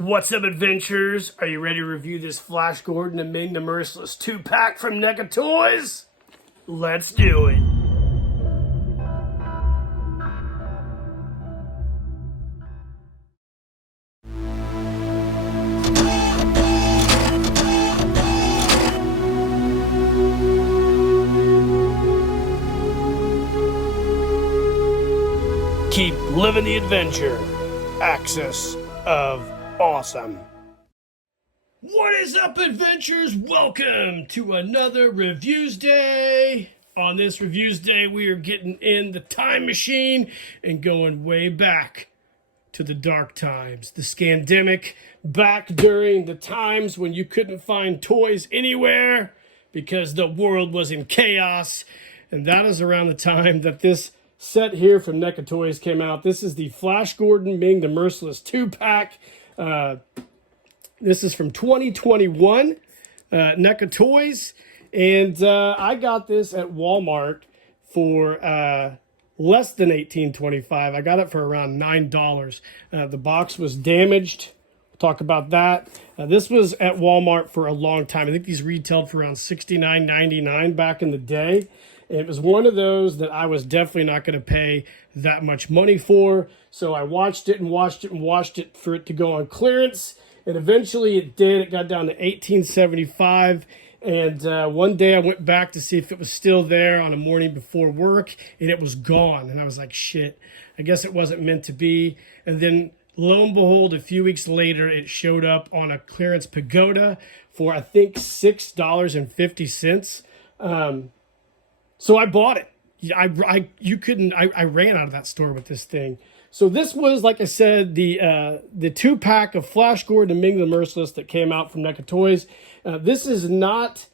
What's up, adventurers? Are you ready to review this Flash Gordon and Ming the Merciless 2-pack from Neca Toys? Let's do it. Keep living the adventure. Axis of Awesome. What is up, adventurers? Welcome to another Reviews Day. On this Reviews Day, we are getting in the time machine and going way back to the dark times, the scandemic, back during the times when you couldn't find toys anywhere because the world was in chaos. And that is around the time that this set here from Neca Toys came out. This is the Flash Gordon Ming the Merciless 2-pack. This is from 2021, Neca Toys. And I got this at Walmart for less than $18.25. I got it for around $9. The box was damaged. We'll talk about that. This was at Walmart for a long time. I think these retailed for around $69.99 back in the day. It was one of those that I was definitely not going to pay that much money for. So I watched it and watched it and watched it for it to go on clearance. And eventually it did. It got down to $18.75. And one day I went back to see if it was still there on a morning before work. And it was gone. And I was like, shit, I guess it wasn't meant to be. And then lo and behold, a few weeks later, it showed up on a clearance pagoda for, I think, $6.50. So I bought it. I ran out of that store with this thing. So this was, like I said, the 2-pack of Flash Gordon and Ming the Merciless that came out from Neca Toys. This is not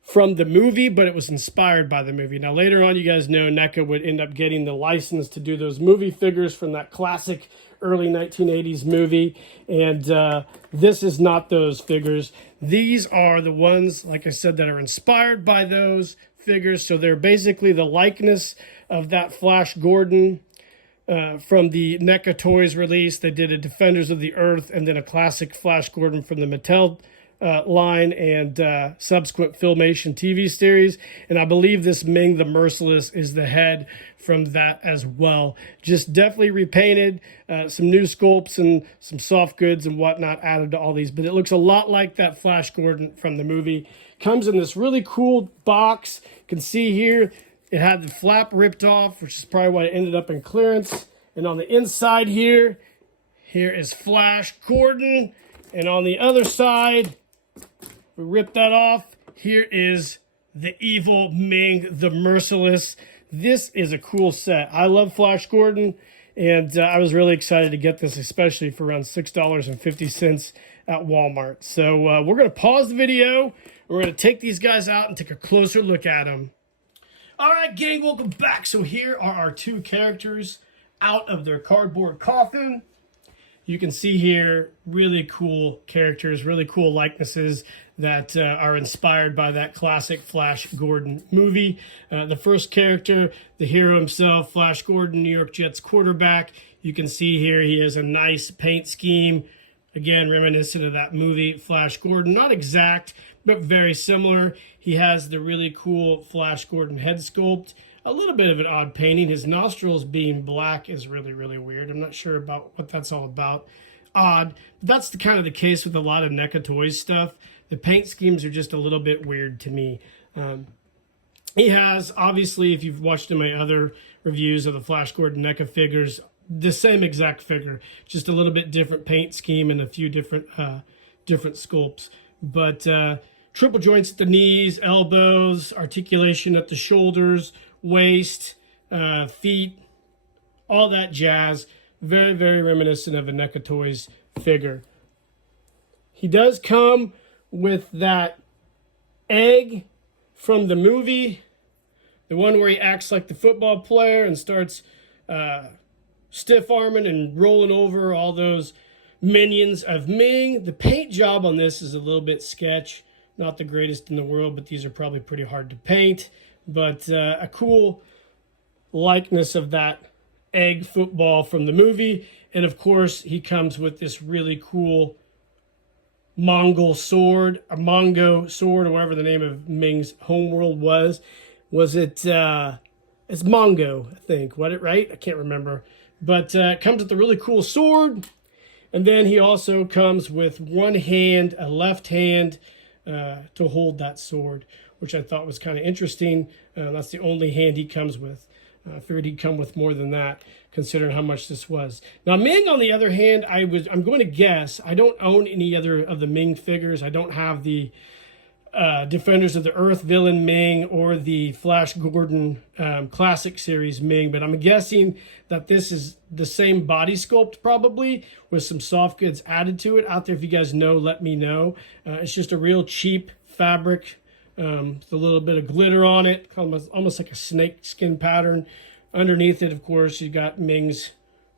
from the movie, but it was inspired by the movie. Now, later on, you guys know Neca would end up getting the license to do those movie figures from that classic early 1980s movie. And this is not those figures. These are the ones, like I said, that are inspired by those figures. So they're basically the likeness of that Flash Gordon from the Neca Toys release. They did a Defenders of the Earth and then a classic Flash Gordon from the Mattel line and subsequent Filmation TV series. And I believe this Ming the Merciless is the head from that as well. Just definitely repainted, some new sculpts and some soft goods and whatnot added to all these. But it looks a lot like that Flash Gordon from the movie. Comes in this really cool box. You can see here it had the flap ripped off, which is probably why it ended up in clearance. And on the inside here is Flash Gordon. And on the other side, we ripped that off. Here is the evil Ming the Merciless. This is a cool set. I love Flash Gordon, and I was really excited to get this, especially for around $6.50 at Walmart. So we're going to pause the video. We're going to take these guys out and take a closer look at them. All right, gang, welcome back. So here are our two characters out of their cardboard coffin. You can see here really cool characters, really cool likenesses that are inspired by that classic Flash Gordon movie. The first character, the hero himself, Flash Gordon, New York Jets quarterback. You can see here he has a nice paint scheme. Again, reminiscent of that movie, Flash Gordon. Not exact, but very similar. He has the really cool Flash Gordon head sculpt. A little bit of an odd painting. His nostrils being black is really, really weird. I'm not sure about what that's all about. Odd. But that's kind of the case with a lot of Neca Toys stuff. The paint schemes are just a little bit weird to me. He has, obviously, if you've watched my other reviews of the Flash Gordon Neca figures, the same exact figure, just a little bit different paint scheme and a few different sculpts. But triple joints at the knees, elbows, articulation at the shoulders, waist, feet, all that jazz. Very, very reminiscent of a Neca Toys figure. He does come with that egg from the movie, the one where he acts like the football player and starts stiff-arming and rolling over all those minions of Ming. The paint job on this is a little bit sketch. Not the greatest in the world, but these are probably pretty hard to paint. But a cool likeness of that egg football from the movie. And of course, he comes with this really cool Mongol sword, or Mongo sword, or whatever the name of Ming's homeworld was. Was it, it's Mongo, I think. What it, right? I can't remember. But it comes with a really cool sword. And then he also comes with one hand, a left hand, to hold that sword, which I thought was kind of interesting. That's the only hand he comes with. I figured he'd come with more than that, considering how much this was. Now, Ming, on the other hand, I'm going to guess, I don't own any other of the Ming figures. I don't have the Defenders of the Earth villain Ming or the Flash Gordon Classic Series Ming, but I'm guessing that this is the same body sculpt, probably, with some soft goods added to it. Out there, if you guys know, let me know. It's just a real cheap fabric with a little bit of glitter on it, almost like a snake skin pattern. Underneath it, of course, you got Ming's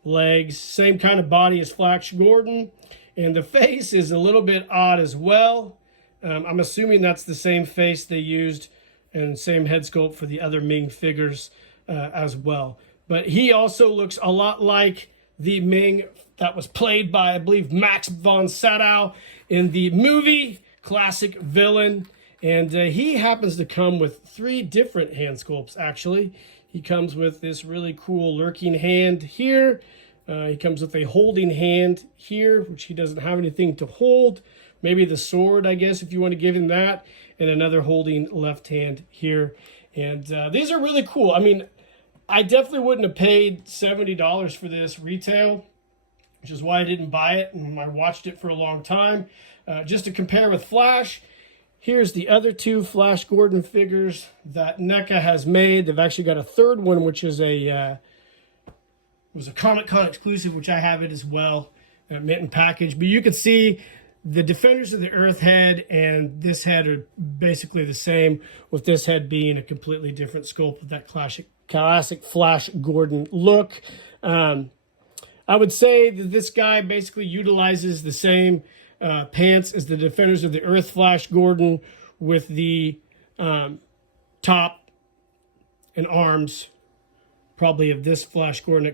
legs, same kind of body as Flash Gordon, and the face is a little bit odd as well. I'm assuming that's the same face they used and same head sculpt for the other Ming figures as well. But he also looks a lot like the Ming that was played by, I believe, Max von Sydow in the movie Classic Villain. And he happens to come with 3 different hand sculpts, actually. He comes with this really cool lurking hand here. He comes with a holding hand here, which he doesn't have anything to hold. Maybe the sword, I guess, if you want to give him that. And another holding left hand here. And these are really cool. I mean, I definitely wouldn't have paid $70 for this retail, which is why I didn't buy it. And I watched it for a long time. Just to compare with Flash, here's the other 2 Flash Gordon figures that Neca has made. They've actually got a third one, which is it was a Comic-Con exclusive, which I have it as well, mint and package. But you can see the Defenders of the Earth head and this head are basically the same, with this head being a completely different sculpt with that classic Flash Gordon look. I would say that this guy basically utilizes the same pants as the Defenders of the Earth Flash Gordon, with the top and arms probably of this Flash Gordon,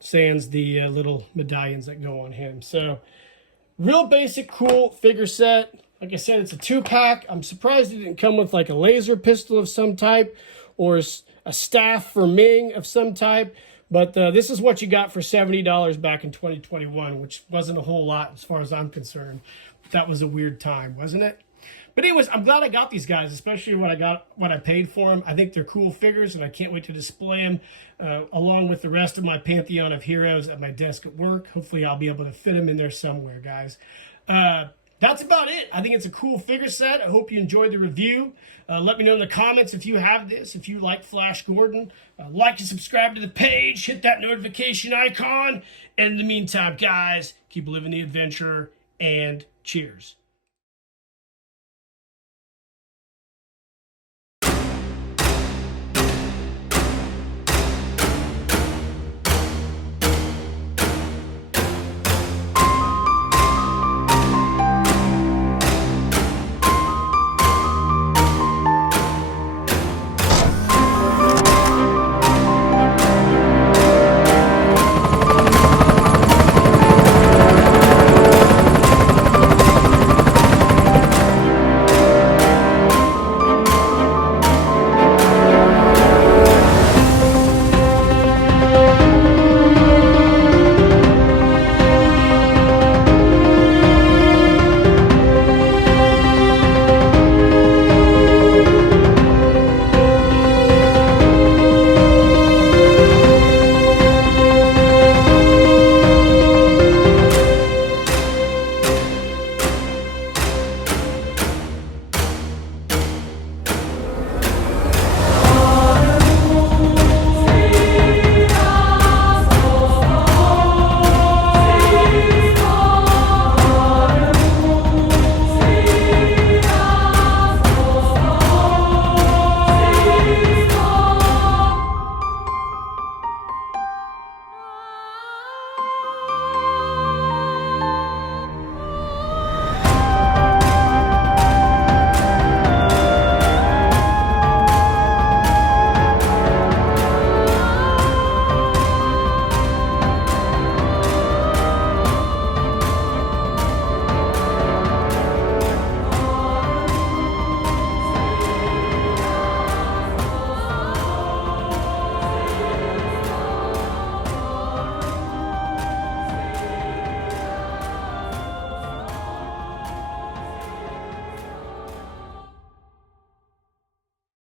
sans the little medallions that go on him. So real basic, cool figure set. Like I said, it's a 2-pack. I'm surprised it didn't come with like a laser pistol of some type or a staff for Ming of some type. But this is what you got for $70 back in 2021, which wasn't a whole lot as far as I'm concerned. That was a weird time, wasn't it? But anyways, I'm glad I got these guys, especially when I paid for them. I think they're cool figures, and I can't wait to display them along with the rest of my pantheon of heroes at my desk at work. Hopefully, I'll be able to fit them in there somewhere, guys. That's about it. I think it's a cool figure set. I hope you enjoyed the review. Let me know in the comments if you have this, if you like Flash Gordon. Like and subscribe to the page. Hit that notification icon. And in the meantime, guys, keep living the adventure, and cheers.